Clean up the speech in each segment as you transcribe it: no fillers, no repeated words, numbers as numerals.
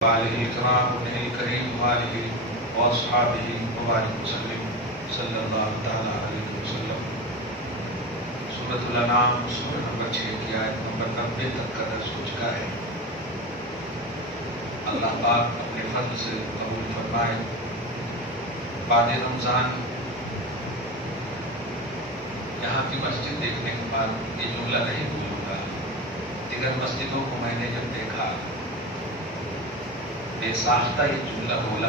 وعلیہ الکرام انہی الکریم وعلیہ واصحابہ وبارک وسلم صلی اللہ تعالی علیہ وسلم۔ سورۃ الانعام سورہ نمبر 6 کی آیت نمبر 90 تک کا درس ہو چکا ہے۔ اللہ پاک اپنے فضل سے قبول فرمائے۔ بعد رمضان یہاں کی مسجد دیکھنے کے بعد یہ جملہ نہیں بھولوں گا۔ دیگر مسجدوں کو میں نے جب دیکھا بے ساختہ یہ جملہ بولا،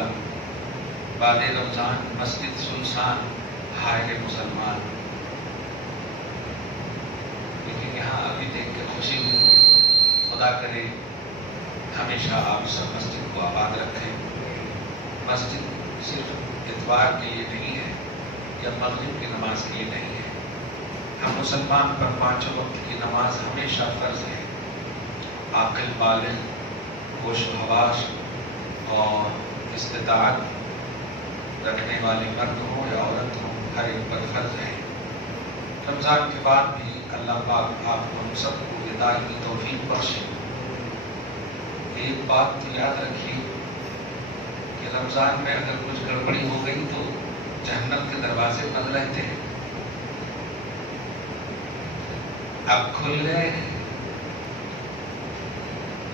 بعد رمضان مسجد سنسان ہائے مسلمان۔ لیکن یہاں ابھی دیکھ کے خوشی ہوئی۔ خدا کرے ہمیشہ آپ سب مسجد کو آباد رکھیں۔ مسجد صرف اتوار کے لیے نہیں ہے یا مغرب کی نماز کے لیے نہیں ہے۔ ہم مسلمان پر 5 وقت کی نماز ہمیشہ فرض ہے۔ عاقل بالغ ہوش و حواس اور استطاعت رکھنے والے مرد ہوں یا عورت ہوں، ہر ایک پر فرض ہے۔ رمضان کے بعد بھی اللہ پاک آپ کو ہم سب کو ہدایت کی توفیق بخشے۔ ایک بات تو یاد رکھیے کہ رمضان میں اگر کچھ گڑبڑی ہو گئی تو جہنم کے دروازے بند رہتے ہیں۔ اب کھل گئے،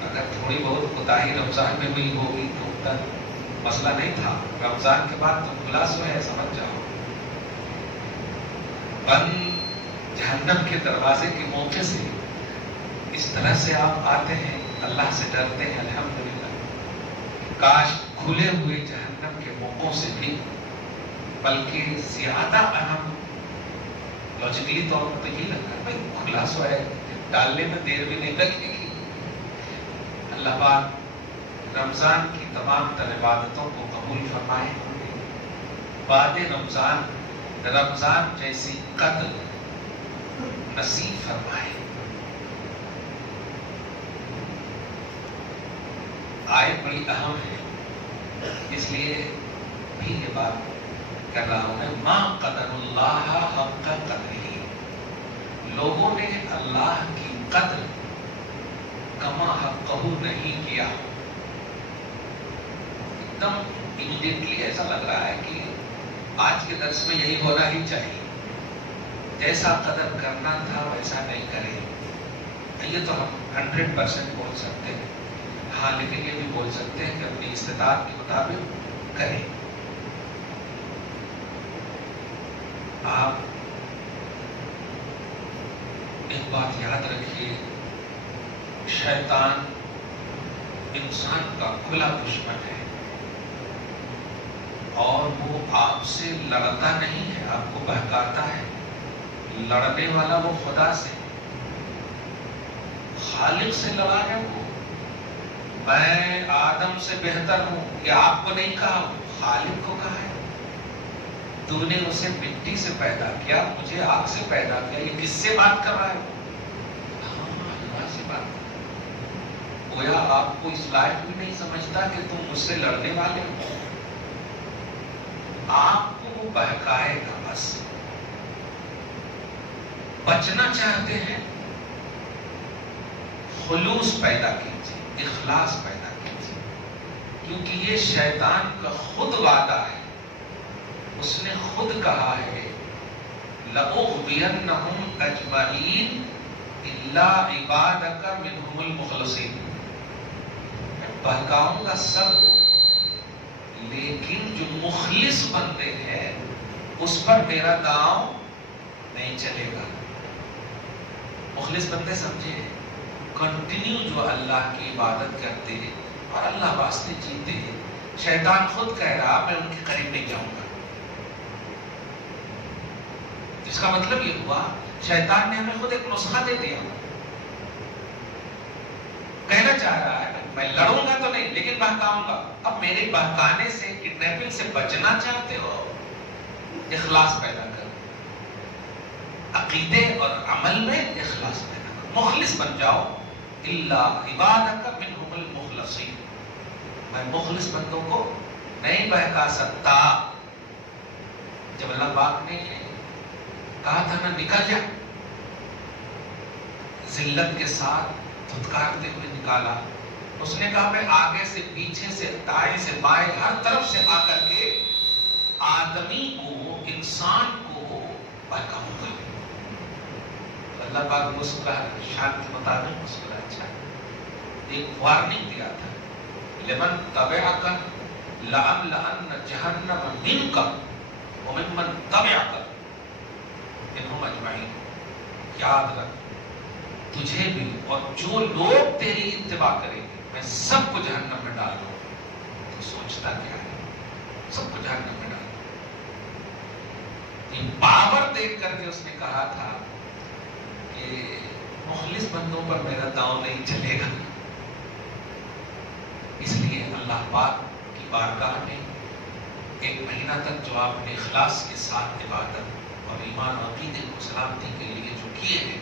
اگر تھوڑی بہت کوتاہی رمضان میں ہوئی ہوگی تو مسئلہ نہیں تھا۔ رمضان کے بعد تو کھلا سو ہے، سمجھ جاؤ۔ بند جہنم کے دروازے کے موقع سے اس طرح سے آپ آتے ہیں، اللہ سے ڈرتے ہیں۔ الحمدللہ کاش کھلے ہوئے جہنم کے موقعوں سے بھی، بلکہ زیادہ اہم لاجیکلی طور پر یہ لگتا ہے بھائی کھلا سو ہے، ڈالنے میں دیر بھی نہیں لگے گی۔ اللہ پاک رمضان کی تمام تر عبادتوں کو قبول فرمائے۔ بعد رمضان جیسی قدر نصیب فرمائے۔ آیت بڑی اہم ہے، اس لیے بھی یہ بات کر رہا ہوں میں۔ ما قدر اللہ حق قدرہ، لوگوں نے اللہ کی قدر کما حقہ نہیں کیا۔ ایک دم امیڈیٹلی ایسا لگ رہا ہے کہ آج کے درس میں یہی ہونا ہی چاہیے، جیسا قدر کرنا تھا ویسا نہیں کرے۔ یہ تو ہم 100% بول سکتے ہیں، ہاں، لیکن یہ بھی بول سکتے ہیں کہ اپنی استطاعت کے مطابق کریں۔ آپ ایک بات یاد رکھیے، شیطان انسان کا کھلا دشمن ہے، اور وہ آپ سے لڑتا نہیں ہے، آپ کو بہکاتا ہے۔ لڑنے والا وہ خدا سے، خالق سے لڑا ہے وہ۔ میں آدم سے بہتر ہوں، یہ آپ کو نہیں کہا، خالق کو کہا ہے۔ تو نے اسے مٹی سے پیدا کیا، مجھے آگ سے پیدا کیا۔ یہ کس سے بات کر رہا ہے؟ اللہ سے بات کر رہا ہے۔ گویا آپ کو اس لائق بھی نہیں سمجھتا کہ تم مجھ سے لڑنے والے ہو۔ آپ کو وہ بہکائے گا۔ بس بچنا چاہتے ہیں، خلوص پیدا کیجیے، اخلاص پیدا کیجیے، کیونکہ یہ شیطان کا خود وعدہ ہے۔ اس نے خود کہا ہے لَأُغْوِيَنَّهُمْ أَجْمَعِينَ إِلَّا عِبَادَكَ مِنْهُمُ الْمُخْلَصِينَ، میں بہکاؤں گا سب کو، لیکن جو مخلص بندے ہیں اس پر میرا داؤں نہیں چلے گا۔ مخلص بندے سمجھے، کنٹینیو جو اللہ کی عبادت کرتے ہیں اور اللہ واسطے جیتے ہیں۔ شیطان خود کہہ رہا میں ان کے قریب نہیں جاؤں گا، جس کا مطلب یہ ہوا شیطان نے ہمیں خود ایک نسخہ دے دیا۔ کہنا چاہ رہا ہے میں لڑوں گا تو نہیں، لیکن بہکاؤں گا۔ اب میرے بہکانے سے، کڈنیپنگ سے بچنا چاہتے ہو، اخلاص پیدا کرو، عقیدے اور عمل میں اخلاص پیدا کرو، مخلص بن جاؤ۔ الا عبادک منہم المخلصین، میں مخلص بندوں کو نہیں بہکا سکتا۔ جب اللہ پاک نے کہا تھا نا نکل جا، ذلت کے ساتھ دھتکارتے ہوئے نکالا، اس نے کہا میں آگے سے پیچھے سے دائیں سے بائیں ہر طرف سے آ کر کے آدمی کو انسان کو بہکاؤں گا. اللہ پاک مسکرا شان کے مطابق مسکرا. اچھا ایک وارننگ دیا تھا لمن تبعک لأملأن جہنم منک وممن تبعک منہم اجمعین. یاد رکھ تجھے بھی اور جو لوگ تیری اتباع کریں گے میں سب کو جہنم میں ڈال دوں. تو سوچتا کیا ہے؟ سب کو جہنم میں ڈال دوں. یہ پاور دیکھ کر کے اس نے کہا تھا کہ مخلص بندوں پر میرا داؤں نہیں چلے گا. اس لیے اللہ پاک کی بارگاہ میں ایک مہینہ تک جو آپ نے اخلاص کے ساتھ عبادت اور ایمان و عقیدے کو سلامتی کے لیے جو کیے ہیں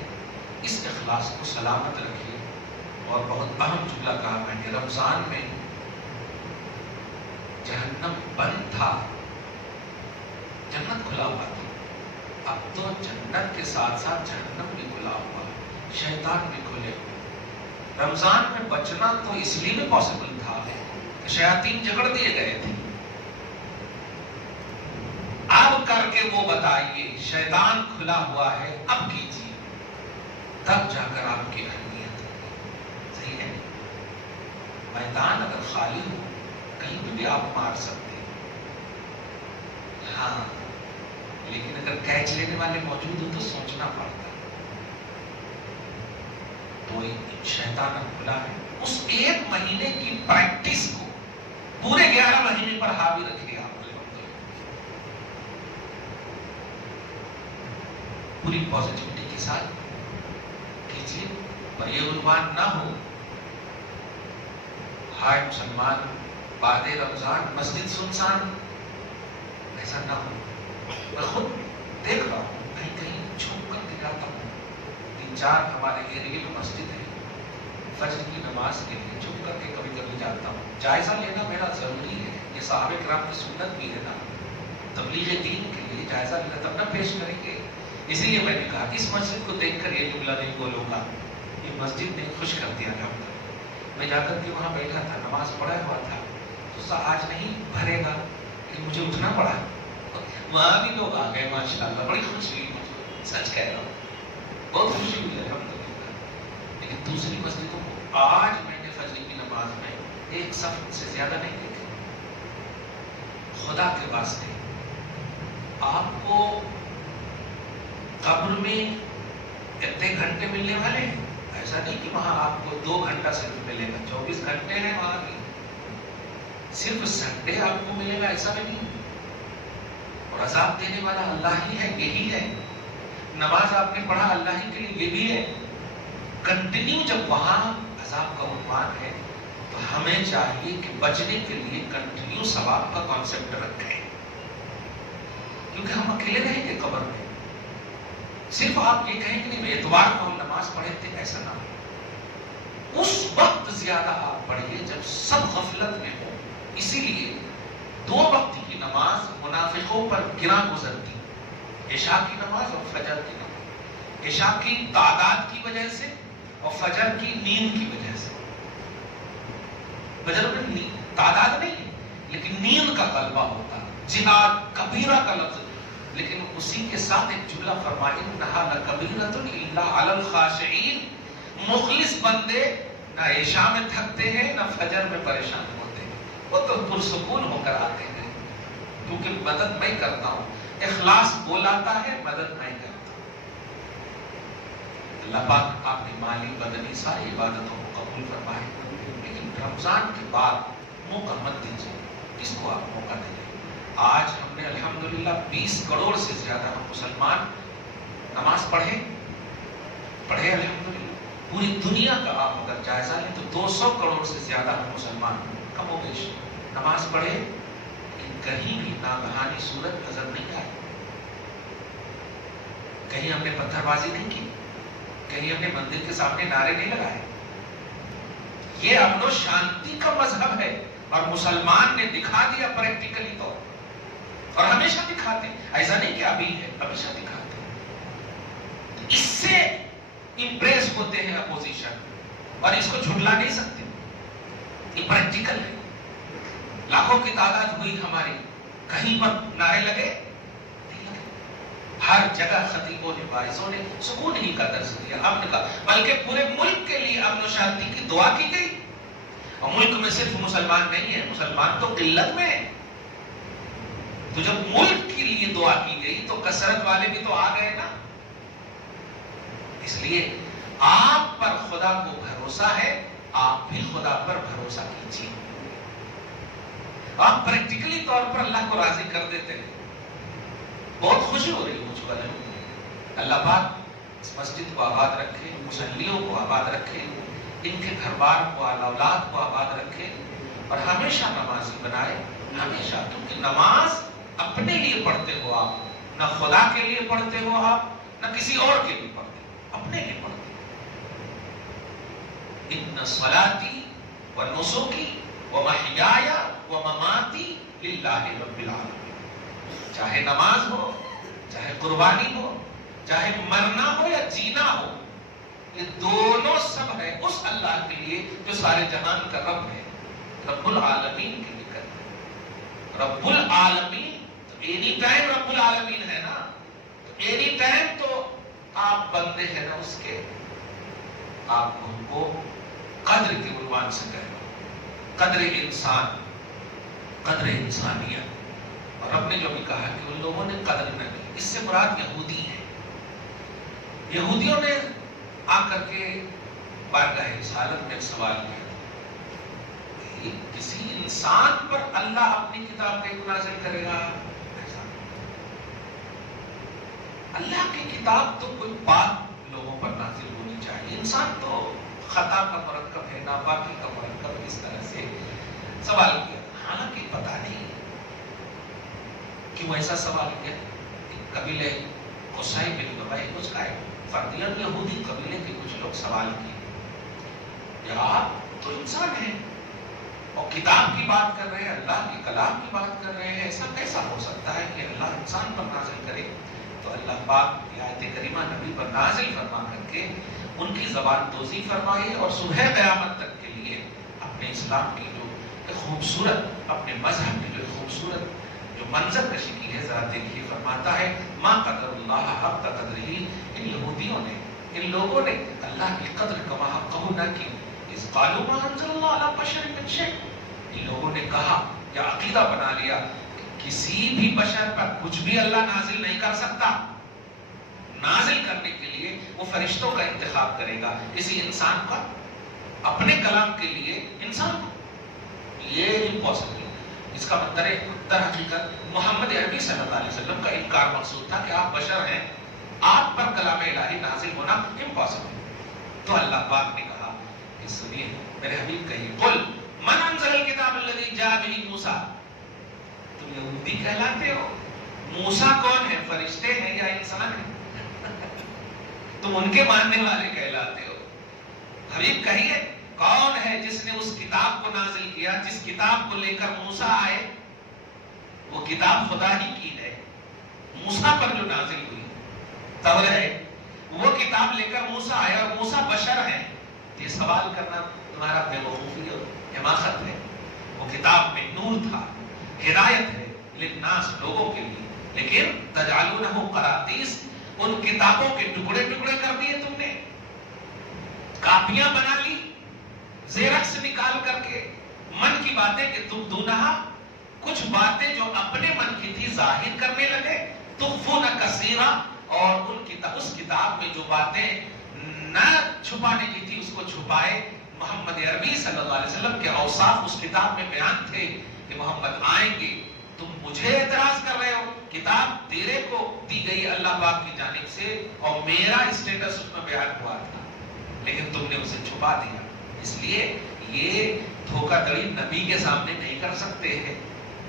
اس اخلاص کو سلامت رکھیے. اور بہت اہم جملہ کہا میں نے رمضان میں جہنم بند تھا جنت کھلا ہوا تھا. اب تو جنت کے ساتھ ساتھ جہنم بھی کھلا ہوا شیطان بھی کھلے ہوئے. رمضان میں بچنا تو اس لیے بھی پاسبل تھا کہ شیاطین جکڑ دیے گئے تھے. اب کر کے وہ بتائیے شیطان کھلا ہوا ہے اب کیجیے تب جا کر آپ کی اہمیت صحیح ہے. میدان اگر خالی ہو کہیں پہ بھی آپ مار سکتے ہیں ہاں لیکن اگر کیچ لینے والے موجود ہو تو سوچنا پڑتا. تو شیطان کھلا ہے. اس ایک مہینے کی پریکٹس کو پورے 11 مہینے پر حاوی رکھے آپ پوری پازیٹیوٹی کے ساتھ کیجیے. اور یہ عنوان نہ ہو ہائے مسلمان بعد رمضان مسجد سنسان ایسا نہ ہو. میں خود دیکھ رہا ہوں کہیں کہیں چھپ کر کے جاتا ہوں. 3-4 ہمارے ایریے میں مسجد ہے فجر کی نماز کے لیے چھپ کر کے کبھی کبھی جاتا ہوں. جائزہ لینا میرا ضروری ہے. یہ صحابہ کرام کی سنت بھی ہے نا تبلیغ دین کے لیے جائزہ لینا تب نہ پیش کریں گے. اسی لیے میں نے کہا اس مسجد کو دیکھ کر یہ جملہ نہیں بولوں گا. یہ مسجد نے خوش کر دیا تھا. میں جا کر کے وہاں بیٹھا تھا نماز پڑھا ہوا تھا تو آج نہیں بھرے گا کہ مجھے اٹھنا پڑا. وہاں بھی لوگ آ گئے ماشاءاللہ بڑی خوشی ہوئی مجھے سچ کہہ رہا ہوں بہت خوشی ہوئی الحمدللہ. لیکن دوسری مسجدوں کو آج میں نے فجر کی نماز میں ایک صف سے زیادہ نہیں دیکھے. خدا کے واسطے آپ کو قبر میں اتنے گھنٹے ملنے والے ہیں. ایسا نہیں کہ وہاں آپ کو 2 گھنٹہ صرف ملے گا 24 گھنٹے ہیں وہاں کی. صرف سنڈے آپ کو ملے گا ایسا نہیں. اور عذاب دینے والا اللہ ہی ہے یہی ہے. نماز آپ نے پڑھا اللہ ہی کے لیے یہ بھی ہے. کنٹینیو جب وہاں عذاب کا عنوان ہے تو ہمیں چاہیے کہ بچنے کے لیے کنٹینیو ثواب کا کانسیپٹ رکھیں. کیونکہ ہم اکیلے رہیں گے قبر میں. صرف آپ یہ کہیں کہ نہیں میں اتوار کو ہم نماز پڑھے تھے ایسا نہ ہو. اس وقت زیادہ آپ پڑھیے جب سب غفلت میں ہو. اسی لیے 2 وقت کی نماز منافقوں پر گراں گزرتی. عشاء کی نماز اور فجر کی نماز. عشاء کی تعداد کی وجہ سے اور فجر کی نیند کی وجہ سے. فجر میں تعداد نہیں ہے لیکن نیند کا غلبہ ہوتا. جہاد کبیرہ کا لفظ لیکن اسی کے ساتھ ایک جملہ فرمایا انہا لکبیرۃ الا علی الخاشعین. مخلص بندے نہ عشاء میں تھکتے ہیں نہ فجر میں پریشان ہوتے ہیں. وہ تو پرسکون ہو کر آتے ہیں کیونکہ مدد میں کرتا ہوں. اخلاص بولاتا ہے مدد میں کرتا ہوں. اللہ پاک آپ نے مالی بدنی ساری عبادتوں کو قبول فرمائے. لیکن رمضان کے بعد موقع مت دیجیے. کس کو آپ موقع دیں؟ آج ہم نے الحمدللہ 20 کروڑ سے زیادہ ہم مسلمان نماز پڑھے الحمدللہ. پوری دنیا کا آپ اگر جائزہ لیں تو 200 کروڑ سے زیادہ ہم مسلمان کم و بیش نماز پڑھے لیکن کہیں بھی ناگہانی صورت نظر نہیں آئی. کہیں ہم نے پتھر بازی نہیں کی. کہیں ہم نے مندر کے سامنے نعرے نہیں لگائے. یہ امن و شانتی کا مذہب ہے اور مسلمان نے دکھا دیا پریکٹیکلی طور اور ہمیشہ دکھاتے. ایسا نہیں کہ ابھی ہے ہمیشہ دکھاتے. اس سے امپریس ہوتے ہیں اپوزیشن اور اس کو جھٹلا نہیں سکتے. یہ پریکٹیکل ہے. لاکھوں کی تعداد ہوئی ہماری, کہیں پر نعرے لگے نہیں لگے. ہر جگہ خطیبوں نے, واعظوں نے سکون ہی کا درس دیا, امن کا, بلکہ پورے ملک کے لیے امن و شانتی کی دعا کی گئی. اور ملک میں صرف مسلمان نہیں ہے, مسلمان تو قلت میں ہے. تو جب ملک کے لیے دعا کی گئی تو کثرت والے بھی تو آ گئے نا. اس لیے آپ پر خدا کو بھروسہ ہے, آپ بھی خدا پر بھروسہ کیجیے. آپ پریکٹیکلی طور پر اللہ کو راضی کر دیتے ہیں. بہت خوشی ہو رہی ہے مجھ پر. اللہ پاک اس مسجد کو آباد رکھے, مصلیوں کو آباد رکھے, ان کے گھر بار کو, اولاد کو آباد رکھے, اور ہمیشہ نمازی بنائے. ہمیشہ, کیونکہ نماز اپنے لیے پڑھتے ہو آپ, نہ خدا کے لیے پڑھتے ہو آپ, نہ کسی اور کے لیے پڑھتے ہو, اپنے لیے پڑھتے ہو. ان صلاتی و نسکی و محیای و مماتی للہ رب العالمین. چاہے نماز ہو, چاہے قربانی ہو, چاہے مرنا ہو یا جینا ہو, یہ دونوں سب ہے اس اللہ کے لیے جو سارے جہان کا رب ہے, رب العالمین کے لیے کرتے ہیں. رب العالمین تو اینی ٹائم رب العالمین ہے نا, تو اینی ٹائم تو آپ بندے ہیں نا اس کے. آپ ان کو قدر کے عنوان سے کہہ لو, قدر انسان, قدر انسانیت. اور رب نے جو بھی کہا کہ ان لوگوں نے قدر نہ کی, اس سے مراد یہودی ہے. یہودیوں نے آ کر کے بارگاہ رسالت میں سوال کیا کہ کسی انسان پر اللہ اپنی کتاب کو نازل کرے گا؟ ایسا اللہ کی کتاب تو کوئی پاک لوگوں پر نازل ہونی چاہیے. انسان تو خطا کا مرکب ہے, ناپاکی کا مرکب. اس طرح سے سوال کیا, حالانکہ پتہ نہیں کیوں ایسا سوال کیا. قبیلے قصی بن ربیع کچھ کا فردیان یہودی قبیلے کے کچھ لوگ سوال کیے, یار تو انسان ہے اور کتاب کی بات کر رہے ہیں, اللہ کی کلام کی بات کر رہے ہیں, ایسا کیسا ہو سکتا ہے کہ اللہ انسان پر نازل کرے؟ تو اللہ پاک آیت کریمہ نبی پر نازل فرما کر کے ان کی زبان دوزی فرمائی, اور صبح قیامت تک کے لیے اپنے اسلام کی جو خوبصورت, اپنے مذہب کی جو خوبصورت جو منظر کشی کی ہے, ذرا دیکھیے. فرماتا ہے ما قدر اللہ حق قدرہ, ان یہودیوں نے, ان لوگوں نے اللہ کی قدر کا حق نہ کی. اس قالوا ما انزل اللہ علی بشر من شیء, ان لوگوں نے کہا یا عقیدہ بنا لیا کسی بھی بشر پر کچھ بھی اللہ نازل نہیں کر سکتا. نازل کرنے کے لیے وہ فرشتوں کا انتخاب کرے گا, کسی انسان کا اپنے کلام کے لیے انسان کو, یہ امپاسبل. اس کا در حقیقت محمد عربی صلی اللہ علیہ وسلم کا انکار مقصود تھا کہ آپ بشر ہیں, آپ پر کلام الہی نازل ہونا امپاسبل. تو اللہ پاک نے کہا کہ سنیے میرے حبیب, کہیے قل من انزل الکتاب الذی جاء به موسیٰ. تم یہودی کہلاتے ہو, موسیٰ کون ہے, فرشتے ہیں یا انسان ہیں؟ تم ان کے ماننے والے کہلاتے ہو. حبیب کہیے کون ہے جس نے اس کتاب کو نازل کیا, جس کتاب کو لے کر موسیٰ آئے؟ وہ کتاب خدا ہی کی ہے, موسیٰ پر جو نازل ہوئی تورات, وہ کتاب لے کر موسیٰ آئے, اور موسیٰ بشر ہیں. یہ سوال کرنا تمہارا بے وقوفی اور حماقت ہے. وہ کتاب میں نور تھا, ہدایت ہے للناس, لوگوں کے لیے, لیکن تجعلونہ قراطیس, ان کتابوں کے ٹکڑے ٹکڑے کر دیے تم نے, کاپیاں بنا لی, زیرکس نکال کر کے. من کی باتیں کہ تم دونہا, کچھ باتیں جو اپنے من کی تھی ظاہر کرنے لگے. تخفون کثیرا, اور اس کتاب میں جو باتیں نہ چھپانے کی تھی اس کو چھپائے. محمد عربی صلی اللہ علیہ وسلم کے اوصاف اس کتاب میں بیان تھے کہ محمد آئیں گے. تم مجھے اعتراض کر رہے ہو, کتاب تیرے کو دی گئی اللہ پاک کی جانب سے, اور میرا اسٹیٹس اس میں بیان ہوا تھا, لیکن تم نے اسے چھپا دیا. اس لیے یہ دھوکہ دڑی نبی کے سامنے نہیں کر سکتے ہیں.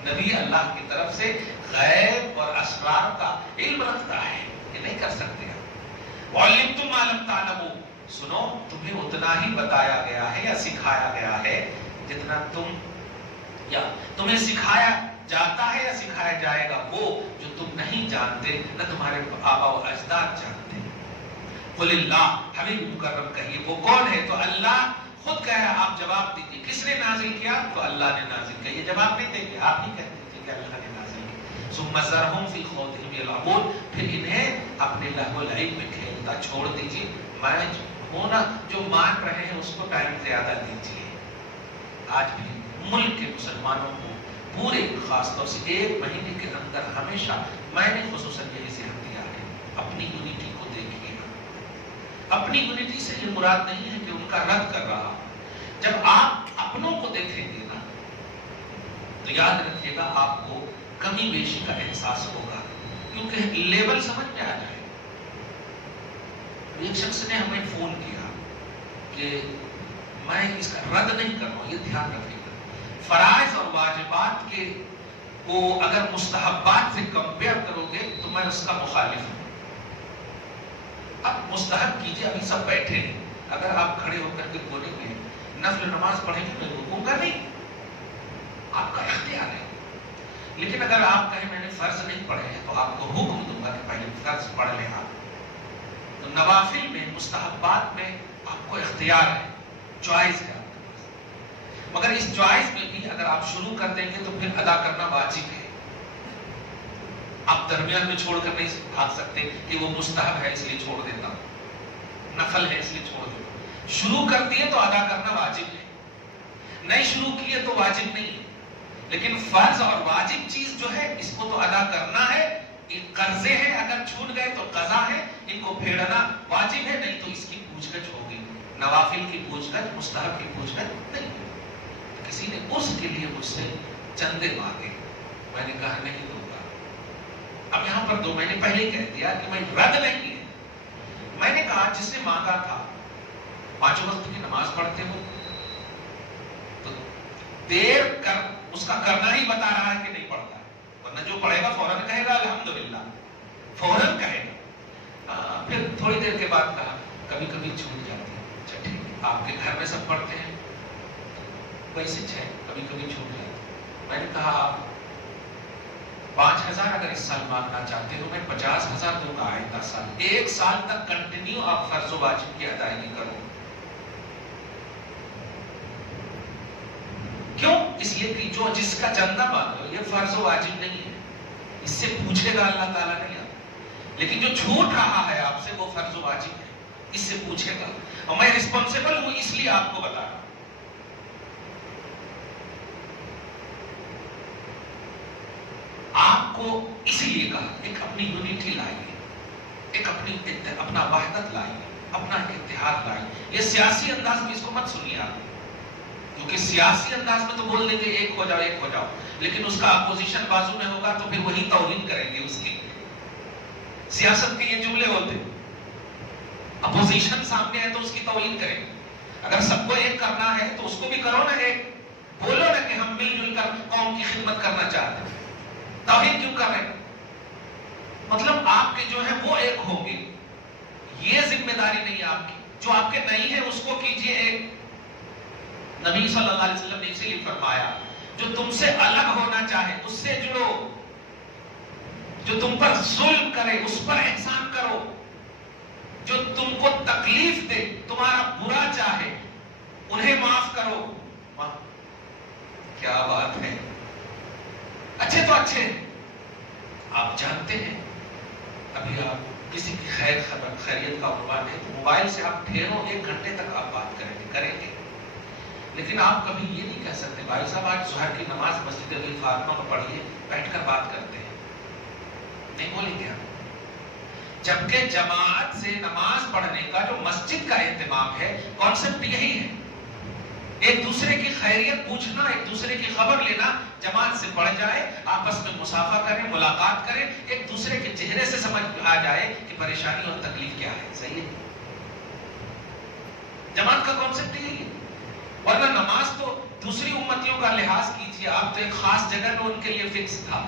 نبی اللہ کی طرف سے غیب اور اسرار کا علم رکھتا ہے, یہ نہیں کر سکتے. وَعَلِّمْتُمْ مَا لَمْ تَعْلَمُوا, سنو تمہیں اتنا ہی بتایا گیا ہے یا سکھایا گیا ہے جتنا تمہیں سکھایا جاتا ہے یا سکھایا جائے گا وہ جو تم نہیں جانتے, نہ تمہارے آبا و اجداد جانتے. قل اللہ, حبیب مکرم کہیے وہ کون ہے؟ تو اللہ خود کہہ رہا آپ جواب دیجیے کس نے نازل کیا؟ تو اللہ نے نازل کیا. یہ جواب نہیں دیں گے، آپ ہی کہہ دیجیے کہ اللہ نے نازل کیا. ثم ذرہم فی خوضہم یلعبون، پھر انہیں اپنے لہو و لعب میں کھیلتا چھوڑ دیجیے. میں ہونا جو مان رہے ہیں اس کو ٹائم زیادہ دیجیے. آج بھی ملک کے مسلمانوں کو پورے خاص طور سے 1 مہینے کے اندر ہمیشہ میں نے خصوصاً یہی ذہن دیا ہے، اپنی یونٹی کو دیکھیے. اپنی یونٹی سے یہ مراد نہیں ہے کہ ان کا رد کر رہا. جب آپ اپنوں کو دیکھیں گے نا تو یاد رکھیے گا آپ کو کمی بیشی کا احساس ہوگا، کیونکہ لیول سمجھ میں آ جائے. ایک شخص نے ہمیں فون کیا کہ میں اس کا رد نہیں کر رہا ہوں، یہ دھیان رکھیے گا. فرائض اور واجبات کے کو اگر مستحبات سے کمپیئر کرو گے تو میں اس کا مخالف ہوں. اب مستحب کیجئے، ابھی سب بیٹھے ہیں، اگر آپ کھڑے ہو کر کے بولیں گے نفل نماز پڑھیں گے میں رکوں گا نہیں، آپ کا اختیار ہے. لیکن اگر آپ کہیں میں نے فرض نہیں پڑھے ہیں تو آپ کو حکم دوں گا کہ پہلے فرض پڑھ لیں. آپ تو نوافل میں مستحبات میں آپ کو اختیار ہے، چوائس ہے آپ کے پاس. مگر اس چوائس میں بھی اگر آپ شروع کر دیں گے تو پھر ادا کرنا واجب ہے. آپ درمیان میں چھوڑ کر نہیں بھاگ سکتے کہ وہ مستحب ہے اس لیے چھوڑ دیتا ہوں، نفل ہے اس لیے چھوڑ دیتا ہوں. شروع کر دیے تو ادا کرنا واجب ہے، نہیں شروع کیے تو واجب نہیں ہے. لیکن فرض اور واجب چیز جو ہے اس کو تو ادا کرنا ہے. یہ قرضے ہیں، اگر چھوٹ گئے تو قضا ہے، ان کو پھیڑنا واجب ہے، نہیں تو اس کی پوچھ گچھ ہوگی. نوافل کی پوچھ گچھ، مستحب کی پوچھ گچھ نہیں. کسی نے اس کے لیے مجھ سے چندے مانگے، میں نے کہا نہیں دوں گا. اب یہاں پر دو، میں نے پہلے ہی کہہ دیا کہ میں رد نہیں ہے. میں نے کہا جس نے مانگا تھا 5 وقت کی نماز پڑھتے ہو تو دیر کر اس کا کرنا ہی بتا رہا ہے کہ نہیں پڑھتا ہے، ورنہ جو پڑھے گا فوراً کہے گا الحمدللہ، فوراً کہے گا. پھر تھوڑی دیر کے بعد کہا کبھی کبھی چھوٹ جاتی ہے. اچھا ٹھیک ہے، آپ کے گھر میں سب پڑھتے ہیں ویسے کبھی کبھی چھوٹ جاتی ہے. میں نے کہا 5,000 اگر اس سال مانگنا چاہتے ہو میں 50,000 دوں گا آئندہ سال. 1 سال تک کنٹینیو آپ فرض و واجب کی ادائیگی کرو. کیوں؟ اس لیے کہ جو جس کا چندہ مانگو یہ فرض و واجب نہیں ہے، اس سے پوچھے گا اللہ تعالیٰ نہیں آتا. لیکن جو چھوٹ رہا ہے آپ سے وہ فرض و واجب ہے، اس سے پوچھے گا. اور میں رسپانسیبل ہوں اس لیے آپ کو بتا رہا ہوں. آپ کو اسی لیے کہا ایک اپنی یونٹی لائیے، ایک اپنا وحدت لائیے، اپنا ایک اتحاد لائیے. یہ سیاسی انداز میں اس کو مت سنیے آپ، کیونکہ سیاسی انداز میں تو بول دیں گے ایک ہو جاؤ ایک ہو جاؤ، لیکن اس کا اپوزیشن بازو میں ہوگا تو پھر وہی توہین کریں گے. اس کی سیاست کے یہ جملے ہوتے، اپوزیشن سامنے ہے تو اس کی توہین کریں. اگر سب کو ایک کرنا ہے تو اس کو بھی کرو نا ایک، بولو نا کہ ہم مل جل کر قوم کی خدمت کرنا چاہتے ہیں. توہین کیوں کر رہے ہیں؟ مطلب آپ کے جو ہے وہ ایک ہوں گے. یہ ذمہ داری نہیں ہے آپ کی، جو آپ کے نہیں ہے اس کو کیجئے ایک. نبی صلی اللہ علیہ وسلم نے اسی لیے فرمایا جو تم سے الگ ہونا چاہے اس سے جڑو، جو تم پر ظلم کرے اس پر احسان کرو، جو تم کو تکلیف دے تمہارا برا چاہے انہیں معاف کرو. کیا بات ہے! اچھے تو اچھے. آپ جانتے ہیں ابھی آپ کسی کی خیر خبر خیریت کا عنوان ہے تو موبائل سے آپ ڈھیروں 1 گھنٹے تک آپ بات کریں گے. لیکن آپ کبھی یہ نہیں کہہ سکتے بھائی صاحب آج ظہر کی نماز مسجد ابی فاطمہ میں پڑھیے، بیٹھ کر بات کرتے ہیں. نہیں بولیں گے آپ. جبکہ جماعت سے نماز پڑھنے کا جو مسجد کا اہتمام ہے، کانسیپٹ یہی ہے. ایک دوسرے کی خیریت پوچھنا، ایک دوسرے کی خبر لینا، جماعت سے پڑھ جائے، آپس میں مصافحہ کریں، ملاقات کریں، ایک دوسرے کے چہرے سے سمجھ آ جائے کہ پریشانی اور تکلیف کیا ہے. صحیح ہے؟ جماعت کا کانسیپٹ یہی ہے. ورنہ نماز تو دوسری امتیوں کا لحاظ کیجیے، آپ تو ایک خاص جگہ میں ان کے لیے فکس تھا،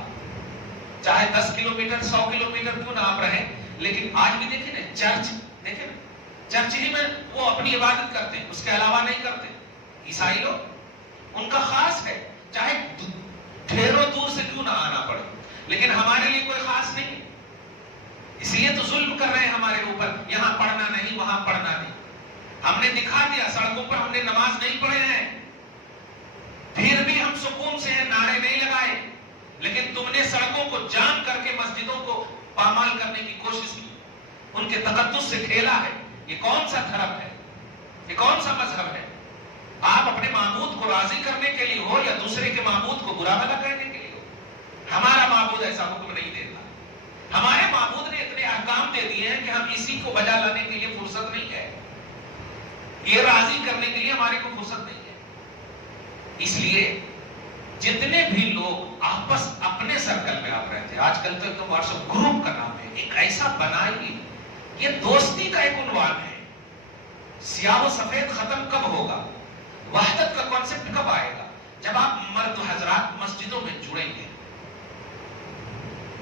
چاہے 10 کلومیٹر 100 کلومیٹر کیوں نہ آپ رہیں. لیکن آج بھی دیکھیں نا چرچ، دیکھیں نا چرچ ہی میں وہ اپنی عبادت کرتے ہیں، اس کے علاوہ نہیں کرتے. عیسائی لوگ ان کا خاص ہے، چاہے ڈھیروں دور سے کیوں نہ آنا پڑے، لیکن ہمارے لیے کوئی خاص نہیں. اس لیے تو ظلم کر رہے ہیں ہمارے اوپر، یہاں پڑھنا نہیں وہاں پڑھنا نہیں. ہم نے دکھا دیا، سڑکوں پر ہم نے نماز نہیں پڑھے ہیں، پھر بھی ہم سکون سے ہیں، نعرے نہیں لگائے، لیکن تم نے سڑکوں کو جام کر کے مسجدوں کو پامال کرنے کی کوشش کی، ان کے تقدس سے کھیلا ہے۔ یہ کون سا دھرم ہے؟ یہ کون سا مذہب ہے؟ آپ اپنے معبود کو راضی کرنے کے لیے ہو یا دوسرے کے معبود کو برا بھلا کہنے کے لیے ہو؟ ہمارا معبود ایسا حکم نہیں دیتا۔ ہمارے معبود نے اتنے احکام دے دیے ہیں کہ ہم اسی کو بجا لانے کے لیے فرصت نہیں ہے، یہ راضی کرنے کے لیے ہمارے کو فرصت نہیں ہے۔ اس لیے جتنے بھی لوگ آپس اپنے سرکل میں آپ رہتے ہیں، آج کل تو ایک واٹس ایپ گروپ کا نام ہے، ایک ایسا بنائیے، یہ دوستی کا ایک عنوان ہے۔ سیاہ و سفید ختم کب ہوگا؟ وحدت کا کانسیپٹ کب آئے گا؟ جب آپ مرد حضرات مسجدوں میں جڑیں گے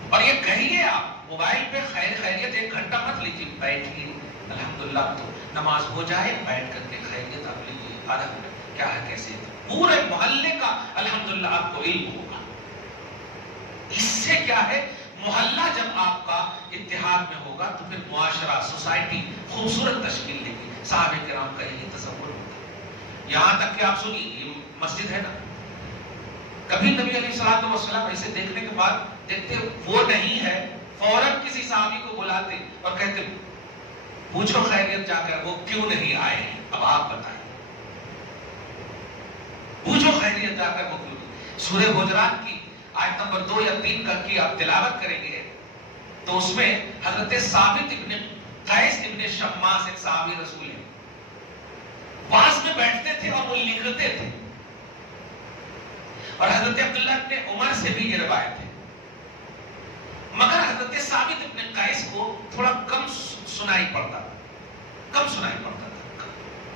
اور یہ کہیے، آپ موبائل پہ خیر خیریت 1 گھنٹہ مت لیجیے، بیٹھیے، الحمدللہ تو نماز ہو جائے، بیٹھ کر کے خیریت آپ لیجیے، آدھا گھنٹہ کیا ہے کیسے ہے، پورے محلے کا الحمدللہ آپ کو علم ہوگا۔ اس سے کیا ہے، محلہ جب آپ کا اتحاد میں ہوگا تو پھر معاشرہ، سوسائٹی خوبصورت تشکیل لے گی۔ صحابہ کرام کا یہی تصور ہوتا ہے۔ یہاں تک کہ آپ سنیے، یہ مسجد ہے نا، کبھی نبی علیہ الصلوۃ والسلام ایسے دیکھنے کے بعد دیکھتے وہ نہیں ہے، فوراً کسی صحابی کو بلاتے اور کہتے پوچھو خیریت جا کر وہ کیوں نہیں آئے ہیں، اب آپ بتائیں، پوچھو خیریت جا کر وہ کیوں نہیں۔ سورہ حجرات کی آیت نمبر 2 یا 3 کی آپ تلاوت کریں گے تو اس میں حضرت ثابت ابن قیس ابن شماس ایک صحابی رسول ہے، واز میں بیٹھتے تھے اور وہ لکھتے تھے، اور حضرت عبداللہ ابن عمر سے بھی یہ روایت ہے، مگر حضرت ثابت ابن قیس کو تھوڑا کم سنائی پڑتا تھا،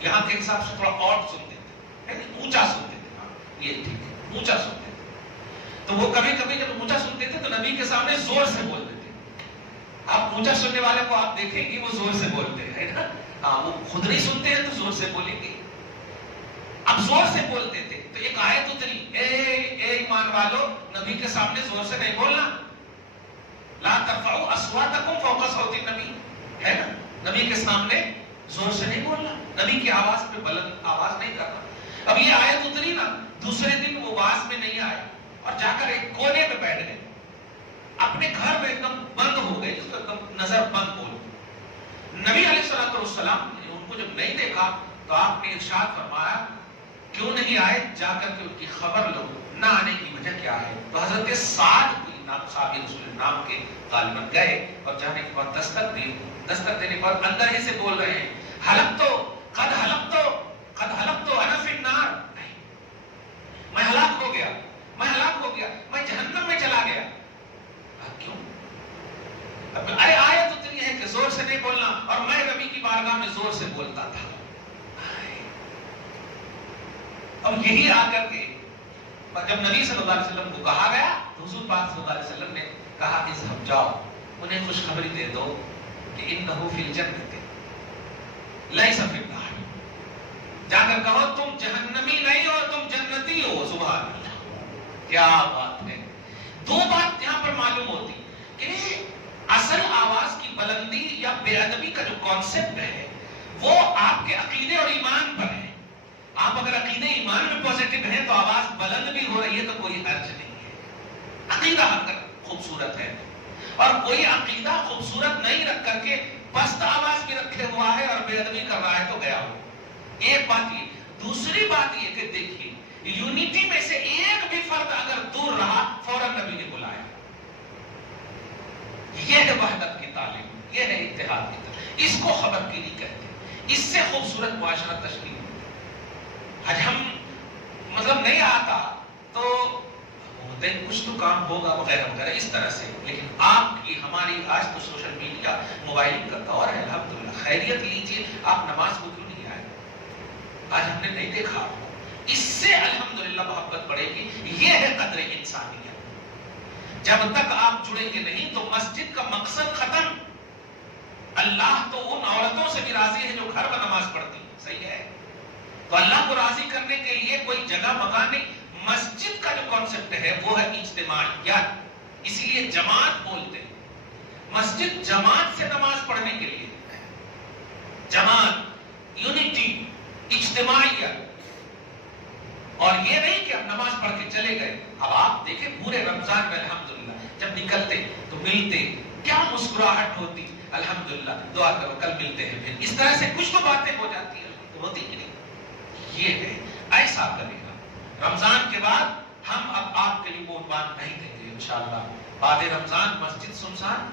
یہاں کے حساب سے تھوڑا اور سنتے تھے، اونچا سنتے تھے، ہاں یہ ٹھیک ہے، اونچا سنتے تھے، تو وہ کبھی کبھی جب اونچا سنتے تھے تو نبی کے سامنے زور سے بولتے تھے۔ آپ اونچا سننے والے کو آپ دیکھیں گے وہ زور سے بولتے ہیں نا، ہاں وہ خود نہیں سنتے ہیں تو زور سے بولیں گے، اب زور سے بولتے تھے تو ایک آیت اتری، اے ایمان والو، نبی کے سامنے زور سے نہیں بولنا، لا ترفعوا اصواتکم فوق صوت النبی، ہے نا، نبی کے سامنے زور سے نہیں بولنا، نبی کی آواز پہ بلند آواز نہیں کرنا۔ اب یہ آیت اتری نا، دوسرے دن وہ واز میں نہیں آئے اور جا کر ایک کونے میں بیٹھ گئے، اپنے گھر میں ایک دم بند ہو گئے، جس کو ایک دم نظر بند بول۔ نبی علیہ الصلوۃ والسلام نے ان کو جب نہیں دیکھا تو آپ نے ارشاد فرمایا کیوں نہیں آئے، جا کر کے ان کی خبر لو، نہ آنے کی وجہ کیا ہے۔ تو حضرت سعد صحابی رسول اللہ کے غالباً گئے اور جانے کے بعد دستک دی، دستک دینے کے بعد اندر ہی سے بول رہے ہیں، قد حلقت انا فی النار، میں ہلاک ہو گیا، میں جہنم میں چلا گیا۔ کیوں؟ اب آیت اتنی ہے کہ زور سے نہیں بولنا، اور میں نبی کی بارگاہ میں زور سے بولتا تھا۔ اب یہی آ کر کے جب نبی صلی اللہ علیہ وسلم کو کہا گیا تو حضور پاک صلی اللہ علیہ وسلم نے کہا اذهب جاؤ، انہیں خوشخبری دے دو کہ انه فی الجنت لیس فی النار، جا کر کہو تم جہنمی نہیں ہو، تم جنتی ہو۔ سبحان اللہ، کیا بات ہے۔ دو بات یہاں پر معلوم ہوتی کہ اصل آواز کی بلندی یا بے ادبی کا جو کانسیپٹ ہے وہ آپ کے عقیدے اور ایمان پر ہے۔ آپ اگر عقیدے ایمان میں پوزیٹو ہیں تو آواز بلند بھی ہو رہی ہے تو کوئی حرج نہیں ہے، عقیدہ خوبصورت ہے، اور کوئی عقیدہ خوبصورت نہیں رکھ کر کے پست آواز بھی رکھے ہوا ہے اور بے ادبی کر رہا ہے تو گیا ہو۔ ایک بات یہ، دوسری بات یہ کہ دیکھیے یونٹی میں سے ایک بھی فرد اگر دور رہا فوراً نبی نے بلایا، یہ ہے وحدت کی تعلیم، یہ ہے اتحاد کی تعلیم، اس کو خبر گیری کہتے ہیں، اس سے خوبصورت معاشرہ تشکیل ہوتا ہے۔ آج ہم مطلب نہیں آتا تو کچھ تو کام ہوگا وغیرہ وغیرہ اس طرح سے، لیکن آپ کی ہماری آج تو سوشل میڈیا موبائلنگ کا دور ہے، الحمدللہ، خیریت لیجیے، آپ نماز کو کیوں نہیں آئے، آج ہم نے نہیں دیکھا آپ کو، اس سے الحمدللہ محبت بڑھے گی۔ یہ ہے قدر انسانیت۔ جب تک آپ جڑیں گے نہیں تو مسجد کا مقصد ختم۔ اللہ تو ان عورتوں سے بھی راضی ہے جو گھر میں نماز پڑھتی ہیں، صحیح ہے، تو اللہ کو راضی کرنے کے لیے کوئی جگہ مکان نہیں۔ مسجد کا جو کانسیپٹ ہے وہ ہے اجتماعیت، اسی لیے جماعت بولتے ہیں۔ مسجد جماعت سے نماز پڑھنے کے لیے، جماعت، یونٹی اجتماعیت. اور یہ نہیں کہ اب نماز پڑھ کے چلے گئے. اب آپ دیکھیں پورے رمضان میں الحمدللہ جب نکلتے تو ملتے, کیا مسکراہٹ ہوتی, الحمدللہ دعا کرو کل ملتے ہیں پھر. اس طرح سے کچھ تو باتیں ہو جاتی ہیں, ہوتی کہ نہیں. یہ ہے, ایسا کرے گا. رمضان کے بعد ہم اب آپ کے لیے ووٹ باندھ نہیں دیں گے انشاءاللہ. بعد رمضان مسجد سنسان,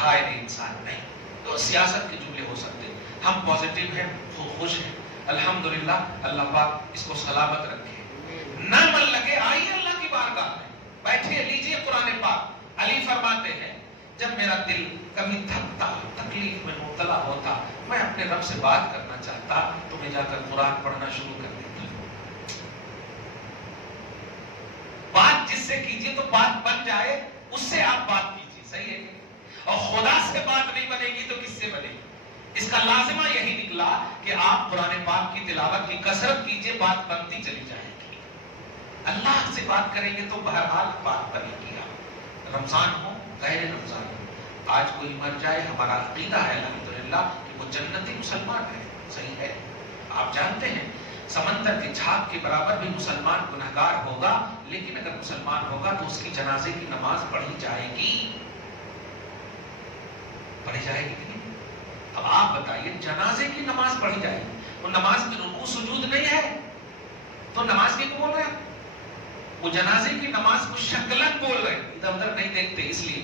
ہائے نہیں انسان نہیں. تو سیاست کے جملے ہو سکتے ہیں. ہم پازیٹیو ہیں, خوش ہیں الحمدللہ. اللہ پاک اس کو سلامت رکھے. نہ من لگے آئیے اللہ کی بارگاہ میں, بیٹھے لیجئے قرآن پاک. علی فرماتے ہیں جب میرا دل کبھی تھکتا, تکلیف میں مبتلا ہوتا, میں اپنے رب سے بات کرنا چاہتا تو میں جا کر قرآن پڑھنا شروع کر دیتا. بات جس سے کیجئے تو بات بن جائے, اس سے آپ بات کیجئے, صحیح ہے. اور خدا سے بات نہیں بنے گی تو کس سے بنے گی؟ اس کا لازمہ یہی نکلا کہ آپ قرآن پاک کی تلاوت کی کثرت کیجئے, بات بنتی چلی جائے گی. اللہ سے بات کریں گے تو بہرحال بات بنے گی. رمضان ہو غیر رمضان ہو, آج کوئی مر جائے, ہمارا عقیدہ ہے الحمدللہ کہ وہ جنتی مسلمان ہے, صحیح ہے. آپ جانتے ہیں سمندر کے جھاگ کے برابر بھی مسلمان گنہگار ہوگا, لیکن اگر مسلمان ہوگا تو اس کی جنازے کی نماز پڑھی جائے گی, پڑھی جائے گی کہ نہیں. اب آپ بتائیے, جنازے کی نماز پڑھی جائے گی, وہ نماز میں رکوع سجود نہیں ہے تو نماز کی بول رہے ہیں. وہ جنازے کی نماز کو شکلن بول رہے ہیں, ادھر ادھر نہیں دیکھتے, اس لیے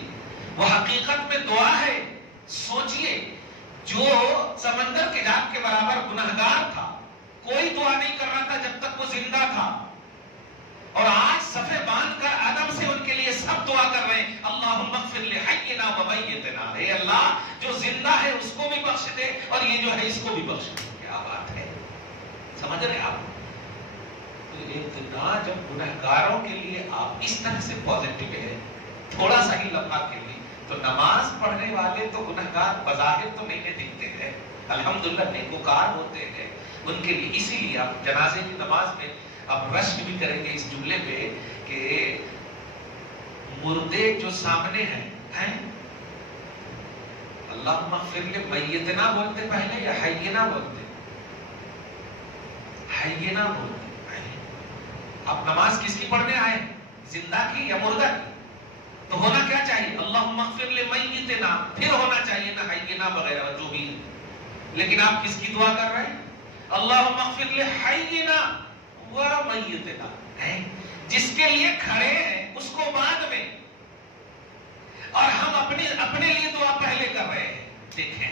وہ حقیقت میں دعا ہے. سوچئے جو سمندر کے جھاگ کے برابر گنہگار تھا, کوئی دعا نہیں کر رہا تھا جب تک وہ زندہ تھا, اور آج صفے باندھ کر ادب سے ان کے لیے سب دعا کر رہے ہیں, اللہم اغفر لحینا و میتنا, اے اللہ جو زندہ ہے اس کو بھی بخش دے اور یہ جو ہے اس کو بھی بخش دے. کیا بات ہے, سمجھ رہے آپ. اتنا جب گنہگاروں کے لیے آپ اس طرح سے پازیٹیو ہے, تھوڑا سا ہی لمحہ کے لیے, تو نماز پڑھنے والے تو گنہگار بظاہر تو نہیں دکھتے ہیں, الحمدللہ نیکوکار ہوتے ہیں ان کے لیے. اسی لیے آپ جنازے کی نماز میں آپ رشک بھی کریں گے اس جملے پہ کہ مردے جو سامنے ہیں, اللہم اغفر لمیتنا بولتے پہلے یا حینا بولتے؟ حینا بولتے. آپ نماز کس کی پڑھنے آئے, زندہ کی یا مردہ کی؟ تو ہونا کیا چاہیے, اللہم اغفر لمیتنا, پھر ہونا چاہیے نا حینا وغیرہ جو بھی. لیکن آپ کس کی دعا کر رہے ہیں, اللہم اغفر لحینا و میتنا, جس کے لیے کھڑے ہیں اس کو بعد میں, اور ہم اپنے لیے دعا پہلے کر رہے ہیں. دیکھیں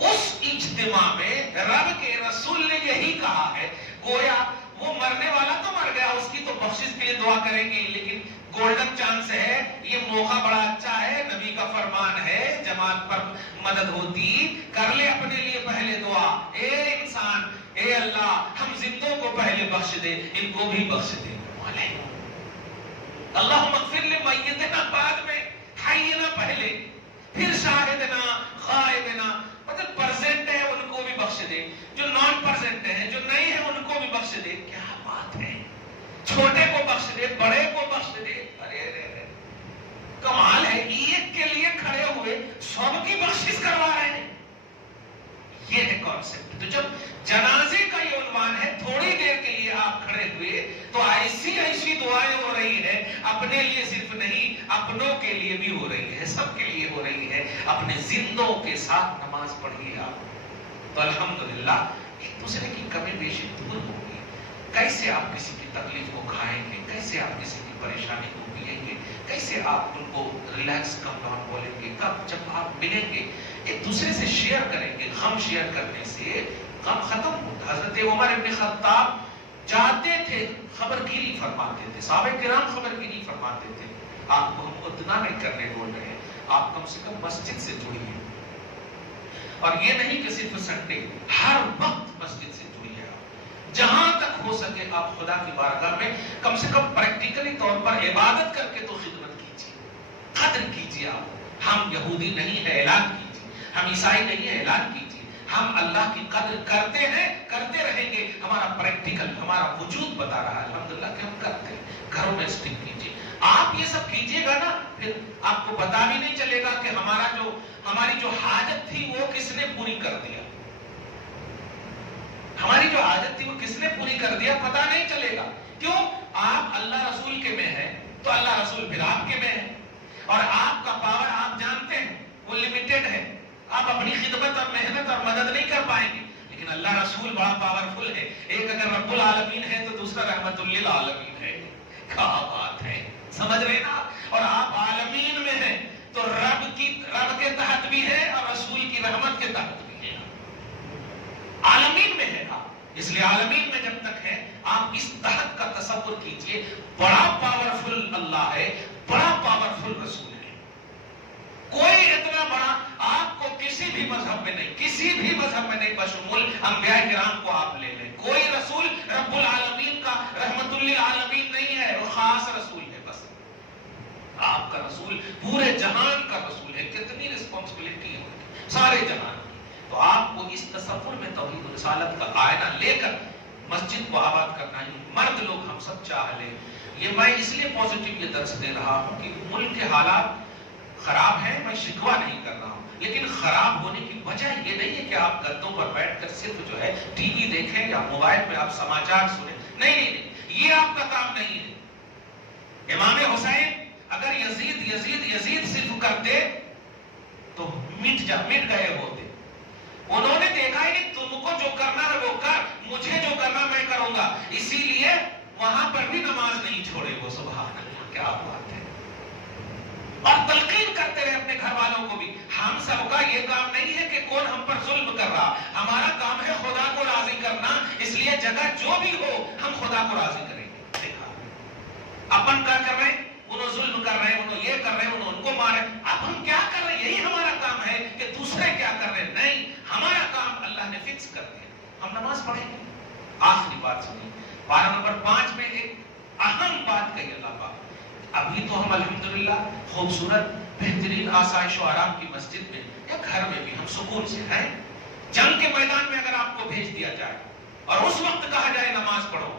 اس اجتماع میں رب کے رسول نے یہی کہا ہے, گویا وہ مرنے والا تو مر گیا, اس کی تو بخشش کے لیے دعا کریں گے, لیکن گولڈن چانس ہے, یہ موقع بڑا اچھا ہے, نبی کا فرمان ہے, جماعت پر مدد ہوتی, کر لے اپنے لیے پہلے دعا. اے انسان, اے اللہ ہم زندوں کو پہلے بخش دے, ان کو بھی بخش دے. اللہم اغفر لمیتنا بعد میں, حینا پہلے, پھر شاہدنا غائبنا, مطلب پرزنٹ ہے ان کو بھی بخش دے, جو نان پرزنٹ ہیں, جو نہیں ہیں ان کو بھی بخش دے. کیا بات ہے, چھوٹے کو بخش دے, بڑے کو بخش دے. ارے کمال ہے, ایک کے لیے کھڑے ہوئے سب کی بخشش کروا رہے ہیں. یہ ہے کانسیپٹ. تو جب جنازے کا یہ عنوان ہے, تھوڑی دیر کے لیے آپ کھڑے ہوئے تو ایسی دعائیں ہو رہی ہیں, اپنے لیے صرف نہیں, اپنوں کے لیے بھی ہو رہی ہے, سب کے لیے ہو رہی ہے. اپنے زندوں کے ساتھ نماز پڑھیے آپ, تو الحمدللہ ایک دوسرے کی کمی بیشی دور ہوگی. کیسے آپ کسی کی تکلیف کو کھائیں گے, کیسے آپ کسی کی پریشانی کو پیئیں گے, کیسے آپ ان کو ریلیکس کم ڈاؤن بولیں گے. کب جب آپ ملیں گے ایک دوسرے سے شیئر کریں گے, غم شیئر کرنے سے غم ختم ہوتا. حضرت عمر ابن خطاب جاتے تھے خبرگیری فرماتے تھے, صحابہ کرام خبرگیری فرماتے تھے. آپ کو ہم اتنا نہیں کرنے بول رہے ہیں, آپ کم سے کم مسجد سے جڑیے, اور یہ نہیں کہ صرف سنڈے, ہر وقت مسجد سے جڑیے. آپ جہاں تک ہو سکے آپ خدا کی بارگاہ میں کم سے کم پریکٹیکلی طور پر عبادت کر کے تو خدمت کیجیے, قدر کیجیے. آپ ہم یہودی نہیں ہے, اعلان کیجیے. ہم عیسائی نہیں ہے, اعلان کیجیے. ہم اللہ کی قدر کرتے ہیں, کرتے رہیں گے. ہمارا پریکٹیکل, ہمارا وجود بتا رہا ہے الحمدللہ کہ ہم کرتے ہیں. گھروں میں اسٹک کیجیے. آپ یہ سب کیجیے گا نا, پھر آپ کو پتا بھی نہیں چلے گا کہ ہماری جو حاجت تھی وہ کس نے پوری کر دیا. ہماری جو عادت تھی وہ کس نے پوری کر دیا پتہ نہیں چلے گا. کیوں؟ آپ اللہ رسول کے میں ہیں تو اللہ رسول پھر آپ کے میں ہے، اور آپ کا پاور آپ جانتے ہیں وہ لمیٹڈ ہے. آپ اپنی خدمت اور محنت اور مدد نہیں کر پائیں گے، لیکن اللہ رسول بڑا پاورفل ہے. ایک اگر رب العالمین ہے تو دوسرا رحمت للعالمین ہے. کیا بات ہے، سمجھ رہے نا؟ اور آپ عالمین میں ہیں تو رب کے تحت بھی ہے اور رسول کی رحمت کے تحت بھی ہے. عالمین میں ہے آپ، اس لیے عالمین میں جب تک ہے آپ اس تحت کا تصور کیجئے. بڑا پاورفل اللہ ہے، بڑا پاورفل رسول ہے. کوئی اتنا بڑا آپ کو کسی بھی مذہب میں نہیں، کسی بھی مذہب میں نہیں، بشمول انبیاء کرام کو آپ لے لیں، کوئی رسول رب العالمین کا رحمت للعالمین نہیں ہے، وہ خاص رسول ہے. بس آپ کا رسول پورے جہان کا رسول ہے. کتنی رسپانسبلٹی ہے سارے جہان کی. تو آپ کو اس تصور میں توحید و رسالت کا آئینہ لے کر مسجد کو آباد کرنا ہی. مرد لوگ ہم سب چاہ لیں. یہ میں اس لیے پازیٹیو یہ درس دے رہا ہوں کہ ملک کے حالات خراب ہیں، میں شکوہ نہیں کر رہا ہوں، لیکن خراب ہونے کی وجہ یہ نہیں ہے کہ آپ گدوں پر بیٹھ کر صرف جو ہے ٹی وی دیکھیں یا موبائل پہ آپ سماچار سنیں. نہیں، یہ آپ کا کام نہیں ہے. امام حسین اگر یزید صرف کرتے تو مٹ گئے ہوتے. انہوں نے دیکھا ہے کہ تم کو جو کرنا ہے وہ کر، مجھے جو کرنا میں کروں گا، اسی لیے وہاں پر بھی نماز نہیں چھوڑے وہ. سبحان اللہ، کیا بات ہے. اور تلقین کرتے رہے اپنے گھر والوں کو بھی. ہم سب کا یہ کام نہیں ہے کہ کون ہم پر ظلم کر رہا، ہمارا کام ہے خدا کو راضی کرنا. اس لیے جگہ جو بھی ہو ہم خدا کو راضی کریں گے. دیکھا اپن کیا کر رہے ہیں، انہوں ظلم کر رہے ہیں، انہوں یہ کر رہے ہیں، انہوں ان کو مارے. اب ہم کیا کر رہے ہیں؟ یہی ہمارا کام ہے کہ دوسرے کیا کر رہے ہیں. نہیں، ہمارا کام اللہ نے فکس کر دیا، ہم نماز پڑھیں گے. آخری بات سنیے، پارہ نمبر 5 میں ایک اہم بات کہی اللہ پاک. ابھی تو ہم الحمدللہ خوبصورت بہترین آسائش و آرام کی مسجد میں یا گھر میں بھی ہم سکون سے ہیں. جنگ کے میدان میں اگر آپ کو بھیج دیا جائے اور اس وقت کہا جائے نماز پڑھو،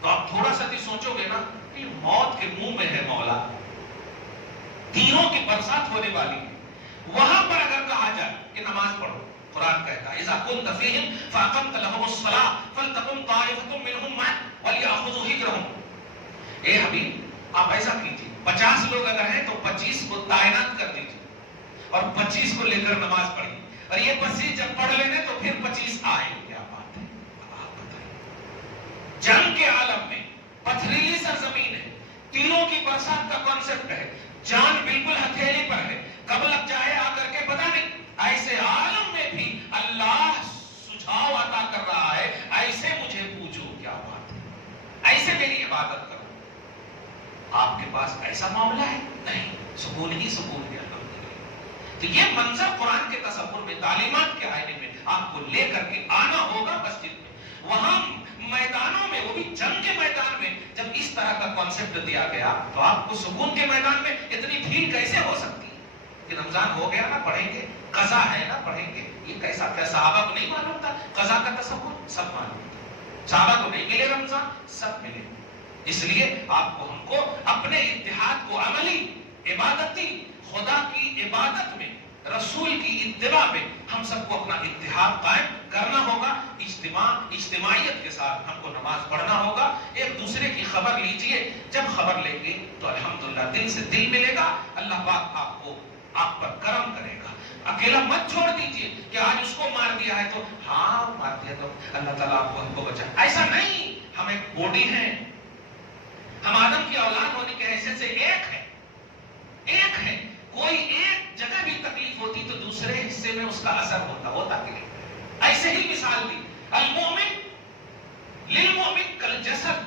تو آپ تھوڑا سا بھی سوچو گے نا کہ موت کے منہ میں ہے مولا، تیروں کی برسات ہونے والی ہے. وہاں پر اگر کہا جائے کہ نماز پڑھو، قرآن کہتا ہے اذا كنت فيهم فاقمت لهم الصلاة فلتقم طائفة منهم معك وليأخذوا حذرهم. اے حبیب آپ ایسا کیجیے، 50 لوگ اگر ہیں تو 25 کو تعینات کر دیجیے اور 25 کو لے کر نماز پڑھیے. اور یہ 25 جب پڑھ لینے تو پھر 25 آئیں. کیا بات ہے. آپ بتائیں، جنگ کے عالم میں پتھریلی سرزمین ہے، تیروں کی برسات کا کانسیپٹ ہے، جان بالکل ہتھیلی پر ہے، کب لگ جائے آ کر کے پتہ نہیں. ایسے عالم میں بھی اللہ سجھاؤ عطا کر رہا ہے، ایسے مجھے پوچھو. کیا بات ہے. ایسے میری عبادت کرو. آپ کے پاس ایسا معاملہ ہے؟ نہیں، سکون ہی سکون ہے. تو یہ منظر قرآن کے تصور میں، تعلیمات کے آئینے میں آپ کو لے کر کے آنا ہوگا مسجد میں. وہاں میدانوں میں، وہ بھی جنگ کے میدان میں جب اس طرح کا کانسیپٹ دیا گیا تو آپ کو سکون کے میدان میں اتنی بھیڑ کیسے ہو سکتی ہے کہ رمضان ہو گیا نا پڑھیں گے، قضا ہے نا پڑھیں گے. یہ کیسا؟ صحابہ کو نہیں معلوم تھا قضا کا تصور؟ سب معلوم تھا. صحابہ کو نہیں ملے رمضان، سب ملے. اس لیے آپ کو، ہم کو اپنے اتحاد کو عملی، عبادتی، خدا کی عبادت میں، رسول کی اتباع میں ہم سب کو اپنا اتحاد قائم کرنا ہوگا. اجتماعیت کے ساتھ ہم کو نماز پڑھنا ہوگا. ایک دوسرے کی خبر لیجئے. جب خبر لیں گے تو الحمدللہ دل سے دل ملے گا. اللہ پاک آپ پر کرم کرے گا. اکیلا مت چھوڑ دیجئے کہ آج اس کو مار دیا ہے تو ہاں مار دیا تو اللہ تعالیٰ آپ کو ہم کو بچائے. ایسا نہیں. ہم ایک باڈی ہیں، ہم آدم کی اولاد ہونے کی حیثیت سے ایک ہے. کوئی ایک جگہ بھی تکلیف ہوتی تو دوسرے حصے میں اس کا اثر ہوتا کہ ایسے ہی مثال دی. المومن للمومن کالجسد.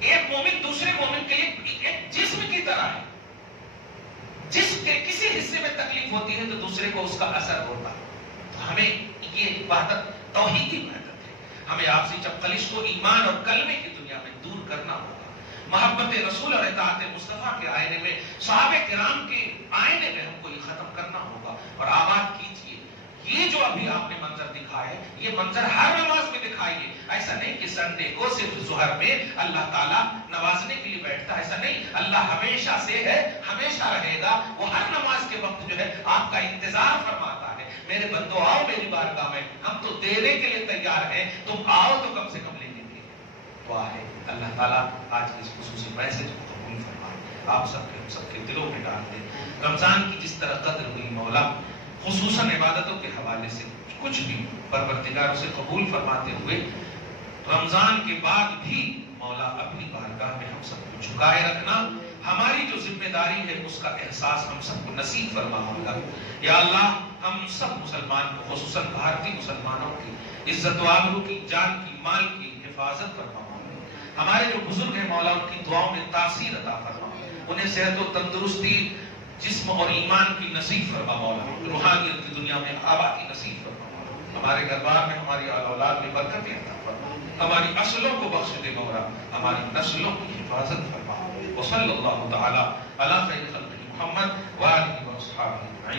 ایک مومن دوسرے مومن کے لیے ایک جسم کی طرح ہے. جس کے کسی حصے میں تکلیف ہوتی ہے تو دوسرے کو اس کا اثر ہوتا. تو ہمیں یہ وحدت توحیدی وحدت ہے. ہمیں آپسی چپقلش کو ایمان اور کلمے کی دنیا میں دور کرنا ہوگا. محبت رسول اور اطاعت مصطفیٰ کے آئینے میں، صحابہ کرام کے آئینے میں ہم کو یہ ختم کرنا ہوگا اور آباد کیجئے. یہ جو ابھی آپ نے منظر دکھایا ہے، یہ منظر ہر نماز میں دکھائیے. ایسا نہیں کہ سنڈے کو صرف ظہر میں اللہ تعالیٰ نوازنے کے لیے بیٹھتا ہے. ایسا نہیں. اللہ ہمیشہ سے ہے، ہمیشہ رہے گا. وہ ہر نماز کے وقت جو ہے آپ کا انتظار فرماتا ہے. میرے بندو آؤ میری بارگاہ میں، ہم تو دینے کے لیے تیار ہیں، تم آؤ تو کم سے کم لینے کے لیے۔ دعا ہے اللہ تعالیٰ آج کے اس خصوصی میسج کو قبول فرمائے، آپ سب کے دلوں میں ڈال دیں۔ رمضان کی جس طرح قدر ہوئی مولا، خصوصاً عبادتوں کے حوالے سے کچھ بھی پروردگار اسے قبول فرماتے ہوئے، رمضان کے بعد بھی مولا اپنی بارگاہ میں ہم سب کو جھکائے رکھنا، ہماری جو ذمہ داری ہے اس کا احساس ہم سب کو نصیب فرما مولا۔ یا اللہ ہم سب مسلمان کو، خصوصاً بھارتی مسلمانوں کی عزت و آبرو کی، جان کی، مال کی حفاظت فرما مولا۔ ہمارے جو بزرگ ہیں مولا ان کی دعاؤں میں تاثیر عطا فرما، انہیں صحت و تندرستی، جسم اور ایمان کی نصیب فرما مولا، روحانیت کی دنیا میں آبادی نصیب فرما مولا۔ ہمارے گھر بار میں، ہماری اولاد میں برکتیں عطا فرما، ہماری نسلوں کو بخش دے مولا، ہماری نسلوں کی حفاظت فرما۔ وصلی اللہ تعالی علی خیر خلقہ محمد وآلہ وصحبہ۔